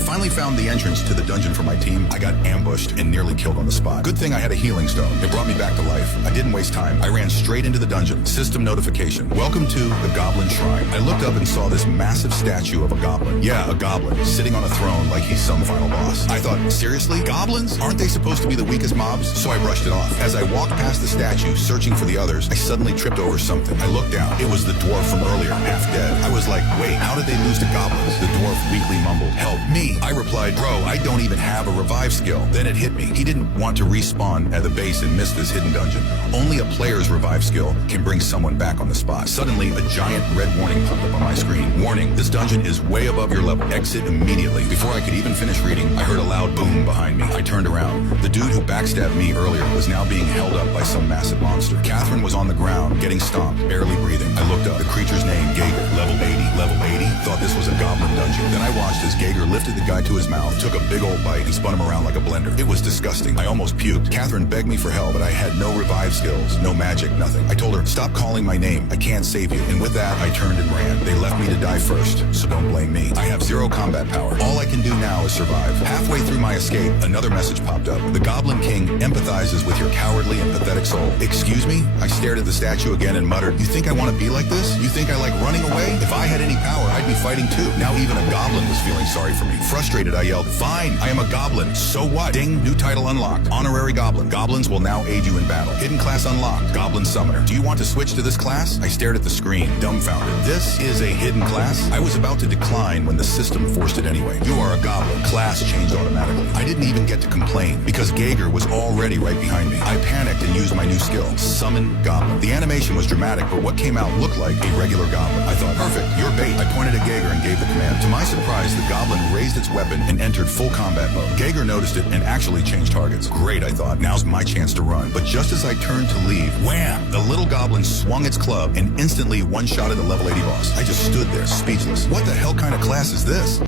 I finally found the entrance to the dungeon for my team, I got ambushed and nearly killed on the spot. Good thing I had a healing stone. It brought me back to life. I didn't waste time. I ran straight into the dungeon. System notification. Welcome to the Goblin Shrine. I looked up and saw this massive statue of a goblin. Yeah, a goblin, sitting on a throne like he's some final boss. I thought, seriously? Goblins? Aren't they supposed to be the weakest mobs? So I brushed it off. As I walked past the statue, searching for the others, I suddenly tripped over something. I looked down. It was the dwarf from earlier, half dead. I was like, wait, how did they lose to goblins? The dwarf weakly mumbled, help me. I replied, bro, I don't even have a revive skill. Then it hit me. He didn't want to respawn at the base and miss this hidden dungeon. Only a player's revive skill can bring someone back on the spot. Suddenly, a giant red warning popped up on my screen. Warning, this dungeon is way above your level. Exit immediately. Before I could even finish reading, I heard a loud boom behind me. I turned around. The dude who backstabbed me earlier was now being held up by some massive monster. Catherine was on the ground, getting stomped, barely breathing. I looked up. The creature's name, Gager. Level 80. Level 80? Thought this was a goblin dungeon. Then I watched as Gager lifted the guy to his mouth, took a big old bite, and spun him around like a blender. It was disgusting. I almost puked. Catherine begged me for help, but I had no revive skills, no magic, nothing. I told her, stop calling my name. I can't save you. And with that, I turned and ran. They left me to die first, so don't blame me. I have zero combat power. All I can do now is survive. Halfway through my escape, another message popped up. The Goblin King empathizes with your cowardly and pathetic soul. Excuse me? I stared at the statue again and muttered, you think I want to be like this? You think I like running away? If I had any power, I'd be fighting too. Now even a goblin was feeling sorry for me. Frustrated, I yelled, fine, I am a goblin. So what? Ding, new title unlocked. Honorary Goblin. Goblins will now aid you in battle. Hidden class unlocked. Goblin Summoner. Do you want to switch to this class? I stared at the screen, dumbfounded. This is a hidden class? I was about to decline when the system forced it anyway. You are a goblin. Class changed automatically. I didn't even get to complain because Gager was already right behind me. I panicked and used my new skill, Summon Goblin. The animation was dramatic, but what came out looked like a regular goblin. I thought, perfect, you're bait. I pointed at Gager and gave the command. To my surprise, the goblin raised its weapon and entered full combat mode. Gager noticed it and actually changed targets. Great, I thought. Now's my chance to run. But just as I turned to leave, wham! The little goblin swung its club and instantly one-shotted the level 80 boss. I just stood there, speechless. What the hell kind of class is this?